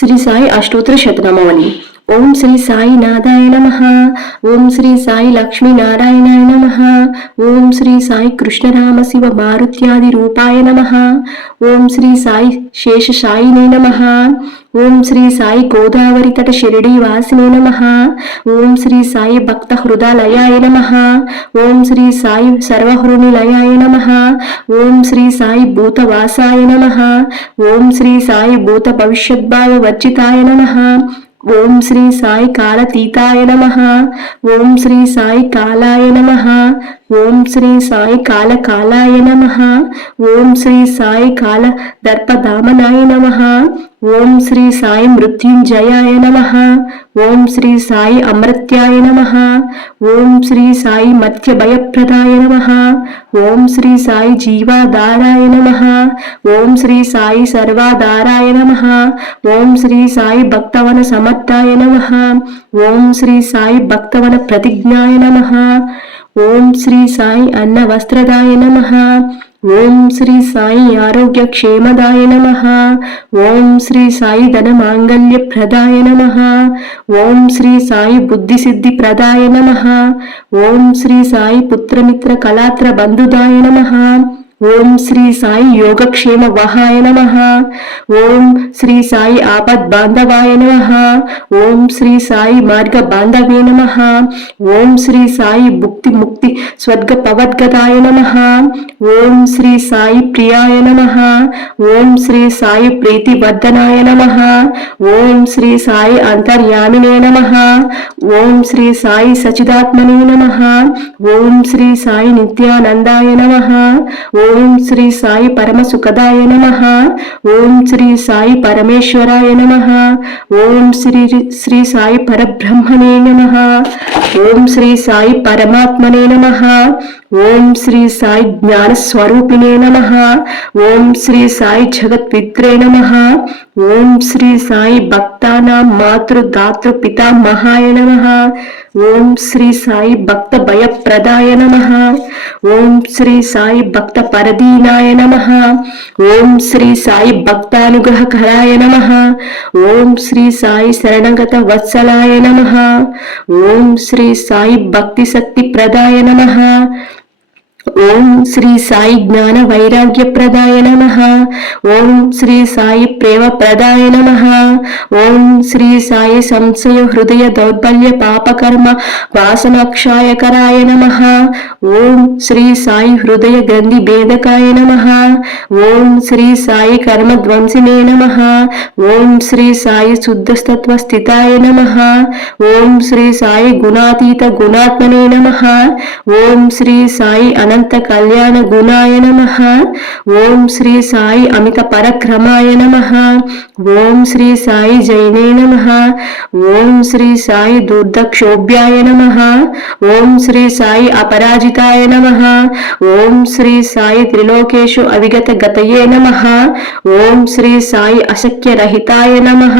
శ్రీ సాయి అష్టోత్తర శతనామావళి. ఓం శ్రీ సాయి నాథాయ నమః. ఓం శ్రీ సాయి లక్ష్మీ నారాయణాయ నమః. ఓం శ్రీ సాయి కృష్ణరామ శివ మారుత్యాది రూపాయ నమః. ఓం శ్రీ సాయి శేషశాయినే నమః. ఓం శ్రీ సాయి గోదావరి తట షిరిడి వాసినే నమః. ఓం శ్రీ సాయి భక్త హృదయాయ నమః. ఓం శ్రీ సాయి సర్వహృనిలయాయ నమః. ఓం శ్రీ సాయి భూతవాసాయ నమః. ఓం శ్రీ సాయి భూత భవిష్యద్భావ వర్జితాయ నమః. ఓం శ్రీ సాయి కాలతీతాయ నమః. ఓం శ్రీ సాయి కాలాయ నమః. ఓం శ్రీ సాయి కాలకాలాయ నమః. ఓం శ్రీ సాయి కాల దర్పదామనాయ నమః. ఓం శ్రీ సాయి మృత్యుంజయాయ నమః. ఓం శ్రీ సాయి అమృత్యాయ నమః. ఓం శ్రీ సాయి మత్య భయప్రదాయ నమః. ఓం శ్రీ సాయి జీవాధారాయ నమః. ఓం శ్రీ సాయి సర్వాధారాయ నమః. ఓం శ్రీ సాయి భక్తవన సమర్థాయ నమః. ఓం శ్రీ సాయి భక్తవన ప్రతిజ్ఞాయ నమః. ఓం శ్రీ సాయి అన్న వస్త్రదాయ నమః. ఓం శ్రీ సాయి ఆరోగ్య క్షేమదాయ నమః. ఓం శ్రీ సాయి ధన మాంగళ్య ప్రదాయ నమః. ఓం శ్రీ సాయి బుద్ధి సిద్ధి ప్రదాయ నమః. ఓం శ్రీ సాయి పుత్రమిత్ర కళాత్ర బంధుదాయ నమః. ఓం శ్రీ సాయి యోగక్షేమ వహాయ నమః. ఓం శ్రీ సాయి ఆపద్ బాంధవాయ నమః. ఓం శ్రీ సాయి మార్గ బాంధవే నమః. ఓం శ్రీ సాయి భుక్తి ముక్తి స్వర్గ పవద్గదాయ నమః. ఓం శ్రీ సాయి ప్రియాయ నమః. ఓం శ్రీ సాయి ప్రీతివర్ధనాయ నమః. ఓం శ్రీ సాయి అంతర్యామినే నమః. ఓం శ్రీ సాయి సచిదాత్మనే నమః. ఓం శ్రీ సాయి నిత్యానందాయ నమః. ఓం శ్రీ సాయి పరమ సుఖదాయ నమః. ఓం శ్రీ సాయి పరమేశ్వరాయ నమః. ఓం శ్రీ సాయి పరబ్రహ్మణే నమః. ఓం శ్రీ సాయి పరమాత్మనే నమః. ఓం శ్రీ సాయి జ్ఞాన స్వరూపిణే నమః. ఓం శ్రీ సాయి జగద్విత్రే నమః. ఓం శ్రీ సాయి భక్తానాం మాతృ దాతృ పితామహాయ నమః. ఓం శ్రీ సాయి భక్త భయప్రదాయ నమః. ఓం శ్రీ సాయి భక్త పరదీనాయ నమః. ఓం శ్రీ సాయి భక్తానుగ్రహకరాయ నమః. ఓం శ్రీ సాయి శరణగత వత్సలాయ నమః. ఓం శ్రీ సాయి భక్తి శక్తి ప్రదాయ నమః. ఓం శ్రీ సాయి జ్ఞాన వైరాగ్య ప్రదాయ నమః. ఓం శ్రీ సాయి ప్రేమ ప్రదాయ నమః. ఓం శ్రీ సాయి సంశయ హృదయ దౌర్బల్య పాపకర్మ వాసనక్షాయకరాయ నమః. ఓం శ్రీ సాయి హృదయ గ్రంథి భేదకాయ నమః. ఓం శ్రీ సాయి కర్మ ధ్వంసినే నమః. ఓం శ్రీ సాయి శుద్ధస్తత్వ స్థితాయ నమః. ఓం శ్రీ సాయి గుణాతీత గుణాత్మనే నమః. ఓం శ్రీ సాయి అనంత కళ్యాణ గుణాయ నమః. ఓం శ్రీ సాయి అమిత పరక్రమాయ నమః. ఓం శ్రీ సాయి జైనే నమః. ఓం శ్రీ సాయి దుర్దక్షోభ్యాయ నమః. ఓం శ్రీ సాయి అపరాజితాయ నమః. ఓం శ్రీ సాయి త్రిలోకేషు అవిగత గతయే నమః. ఓం శ్రీ సాయి అశక్య రహితాయ నమః.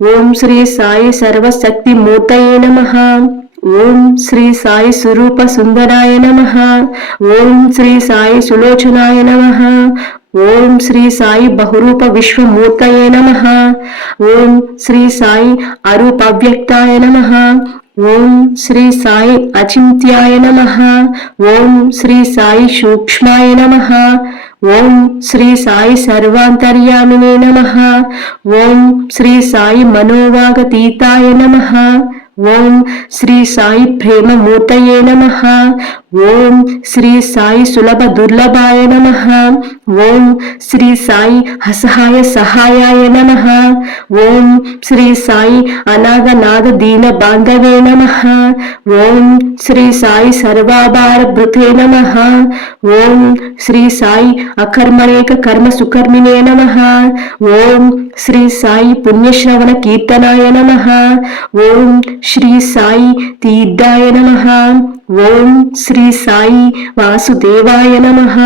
ఓం శ్రీ సాయి సర్వశక్తి మూర్తయే నమః. ఓం శ్రీ సాయి స్వరూప సుందరాయ నమః. ఓం శ్రీ సాయి సులోచనాయ నమః. ఓం శ్రీ సాయి బహురూప విశ్వమూర్తయే నమః. ఓం శ్రీ సాయి అరూప వ్యక్తాయ నమః. ఓం శ్రీ సాయి అచింత్యాయ నమః. ఓం శ్రీ సాయి సూక్ష్మాయ నమః. ఓం శ్రీ సాయి సర్వాంతర్యామినే నమః. ఓం శ్రీ సాయి మనోవాగతీతాయ నమః. ఓం శ్రీ సాయి ప్రేమ మూర్తయే నమః. ఓం శ్రీ సాయి సులభ దుర్లభాయ నమః. ఓం శ్రీ సాయి అసహాయ సహాయాయ నమః. ఓం శ్రీ సాయి అనాథనాథ దీన బాంధవే నమః. ఓం శ్రీ సాయి సర్వాభార భృతే నమః. ఓం శ్రీ సాయి అకర్మణేక కర్మ సుకర్మిణే నమః. ఓం శ్రీ సాయి పుణ్యశ్రవణ కీర్తనాయ నమః. ఓం శ్రీ సాయి తీర్థాయ నమః. ఓం శ్రీ సాయి వాసుదేవాయ నమః.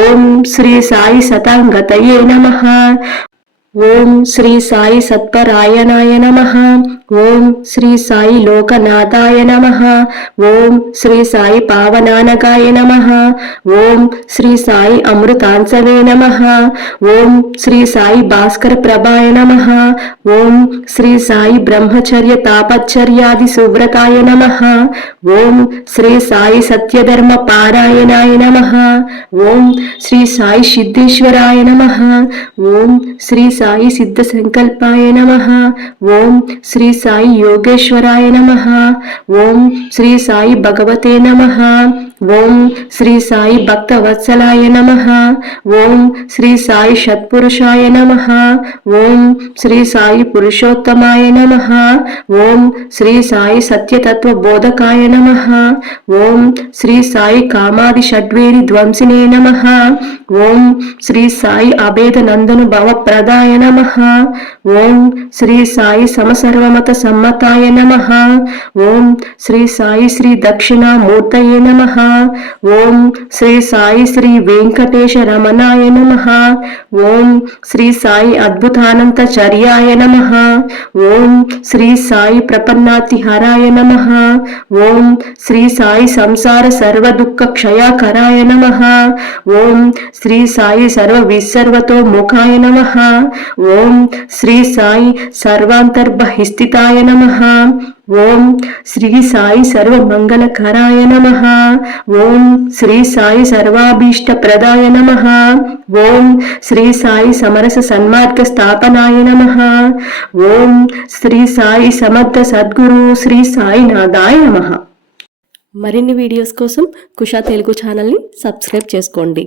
ఓం శ్రీ సాయి సతాంగతయే నమః. ఓం శ్రీ సాయి సత్పరాయణాయ నమః. ఓం శ్రీ సాయి లోకనాథాయ నమః. ఓం శ్రీ సాయి పావనానగాయ నమః. ఓం శ్రీ సాయి అమృతాంశవే నమః. ఓం శ్రీ సాయి భాస్కర ప్రభాయ నమః. ఓం శ్రీ సాయి బ్రహ్మచర్య తాపచర్యాది సువ్రతాయ నమః. ఓం శ్రీ సాయి సత్యధర్మ పారాయణాయ నమః. ఓం శ్రీ సాయి సిద్ధేశ్వరాయ నమః. ఓం శ్రీ సాయి సిద్ధ సంకల్పాయ నమః. ఓం శ్రీ సాయి యోగేశ్వరాయ నమః. ఓం శ్రీ సాయి భగవతే నమః. ఓం శ్రీ సాయి భక్తవత్సలాయ నమః. ఓం శ్రీ సాయి షత్పురుషాయ నమః. ఓం శ్రీ సాయి పురుషోత్తమాయ నమః. ఓం శ్రీ సాయి సత్యతత్వ బోధకాయ నమః. ఓం శ్రీ సాయి కామాది షడ్వేది ధ్వంసినే నమః. ఓం శ్రీ సాయి అభేద నందను భవ ప్రదాయ నమః. ఓం శ్రీ సాయి సమసర్వమత సమ్మతాయ నమః. ఓం శ్రీ సాయి శ్రీ దక్షిణామూర్తయే నమః. ఓం శ్రీ సాయి శ్రీ వెంకటేశ రమణాయ నమః. ఓం శ్రీ సాయి అద్భుతానంత చర్యాయ నమః. ఓం శ్రీ సాయి ప్రపన్నాతిహరాయ నమః. ఓం శ్రీ సాయి సంసార సర్వ దుఃఖ క్షయాకరాయ నమః. ఓం శ్రీ సాయి సర్వ విసర్వతో ముఖాయ నమః. ఓం శ్రీ సాయి సర్వాంతర్బహిస్థితాయ నమః. ఓం శ్రీ సాయి సర్వమంగళకరాయ నమః. ఓం శ్రీ సాయి సర్వాభీష్ట ప్రదాయ నమః. ఓం శ్రీ సాయి సమరస సన్మార్గ స్థాపనాయ నమః. ఓం శ్రీ సాయి సమర్థ సద్గురు శ్రీ సాయినాథాయ నమః. మరిన్ని వీడియోస్ కోసం కుషా తెలుగు ఛానల్ని సబ్స్క్రైబ్ చేసుకోండి.